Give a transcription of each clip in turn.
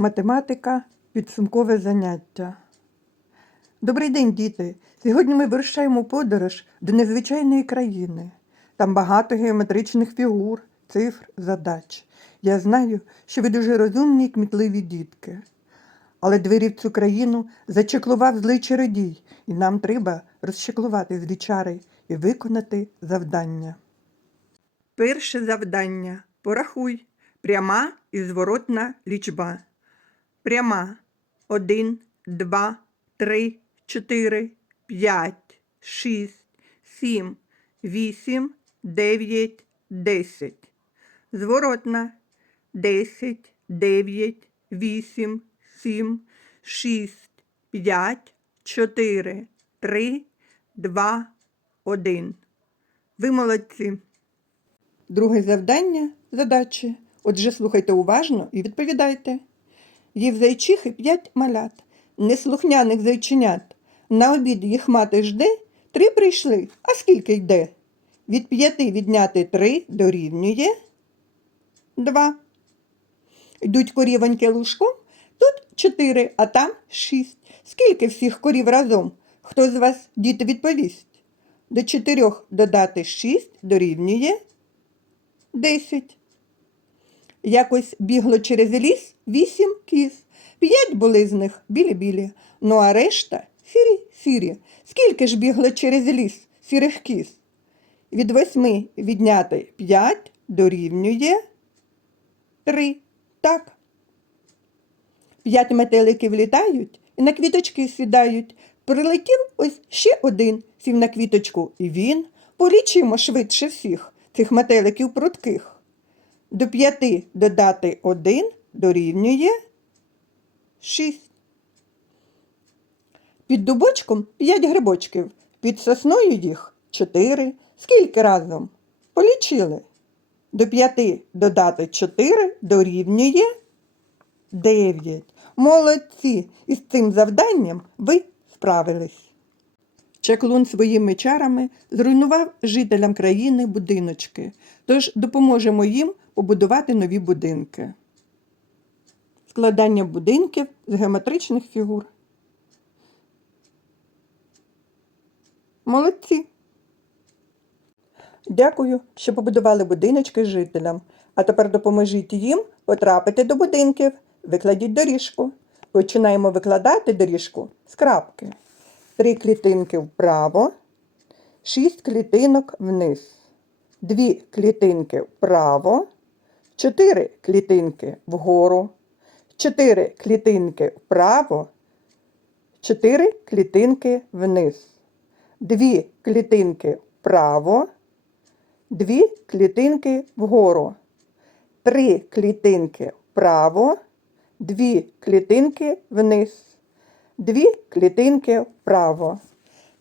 Математика підсумкове заняття. Добрий день, діти! Сьогодні ми вирушаємо подорож до незвичайної країни. Там багато геометричних фігур, цифр, задач. Я знаю, що ви дуже розумні і кмітливі дітки. Але двері в цю країну зачеклував злий чародій, і нам треба розчеклувати злі чари і виконати завдання. Перше завдання. Порахуй. Пряма і зворотна лічба. Пряма. Один, два, три, чотири, п'ять, шість, сім, вісім, дев'ять, десять. Зворотна. Десять, дев'ять, вісім, сім, шість, п'ять, чотири, три, два, один. Ви молодці. Друге завдання задачі. Отже, слухайте уважно і відповідайте. Є в зайчихи п'ять малят, неслухняних зайченят. На обід їх мати жде, три прийшли, а скільки йде? Від п'яти відняти три дорівнює два. Йдуть корівоньки лужком, тут чотири, а там шість. Скільки всіх корів разом? Хто з вас, діти, відповість? До чотирьох додати шість дорівнює десять. Якось бігло через ліс вісім кіз. П'ять були з них білі-білі, ну а решта сірі-сірі. Скільки ж бігло через ліс сірих кіз? Від восьми відняти п'ять дорівнює три. Так. П'ять метеликів літають і на квіточки сідають. Прилетів ось ще один, сів на квіточку, і він полічимо швидше всіх цих метеликів прутких. До п'яти додати один дорівнює шість. Під дубочком п'ять грибочків, під сосною їх чотири. Скільки разом? Полічили. До п'яти додати чотири дорівнює дев'ять. Молодці! Із цим завданням ви справились. Чаклун своїми чарами зруйнував жителям країни будиночки, тож допоможемо їм побудувати нові будинки. Складання будинків з геометричних фігур. Молодці! Дякую, що побудували будиночки жителям. А тепер допоможіть їм потрапити до будинків. Викладіть доріжку. Починаємо викладати доріжку з крапки. Три клітинки вправо, шість клітинок вниз, дві клітинки вправо, чотири клітинки вгору, чотири клітинки вправо, чотири клітинки вниз, дві клітинки вправо, дві клітинки вгору, три клітинки вправо, дві клітинки вниз. Дві клітинки вправо.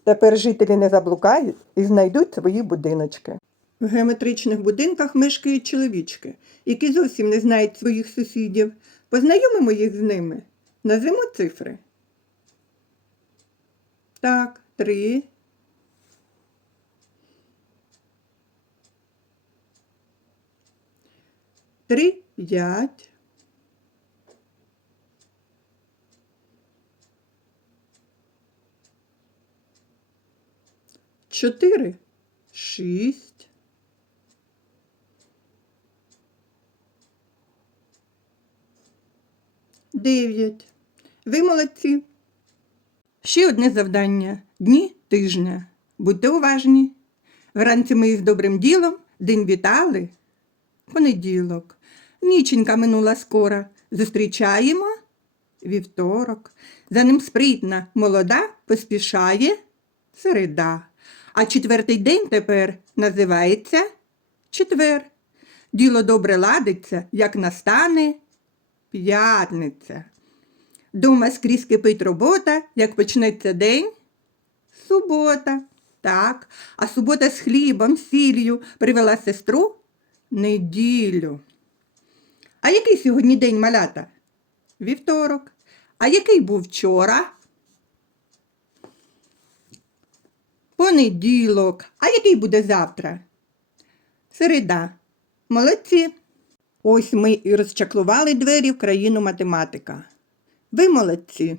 Тепер жителі не заблукають і знайдуть свої будиночки. В геометричних будинках мешкають чоловічки, які зовсім не знають своїх сусідів. Познайомимо їх з ними. Назвемо цифри. Так, три. Три, п'ять. чотири, шість. Дев'ять. Ви молодці. Ще одне завдання. Дні тижня. Будьте уважні. Вранці ми із добрим ділом день вітали. Понеділок. Ніченька минула скоро. Зустрічаємо вівторок. За ним спритна молода поспішає середа. А четвертий день тепер називається четвер. Діло добре ладиться, як настане п'ятниця. Дома скрізь кипить робота, як почнеться день субота. Так, а субота з хлібом, сіллю привела сестру неділю. А який сьогодні день малята? Вівторок. А який був вчора? Понеділок. А який буде завтра? Середа. Молодці. Ось ми і розчаклували двері в країну математика. Ви молодці.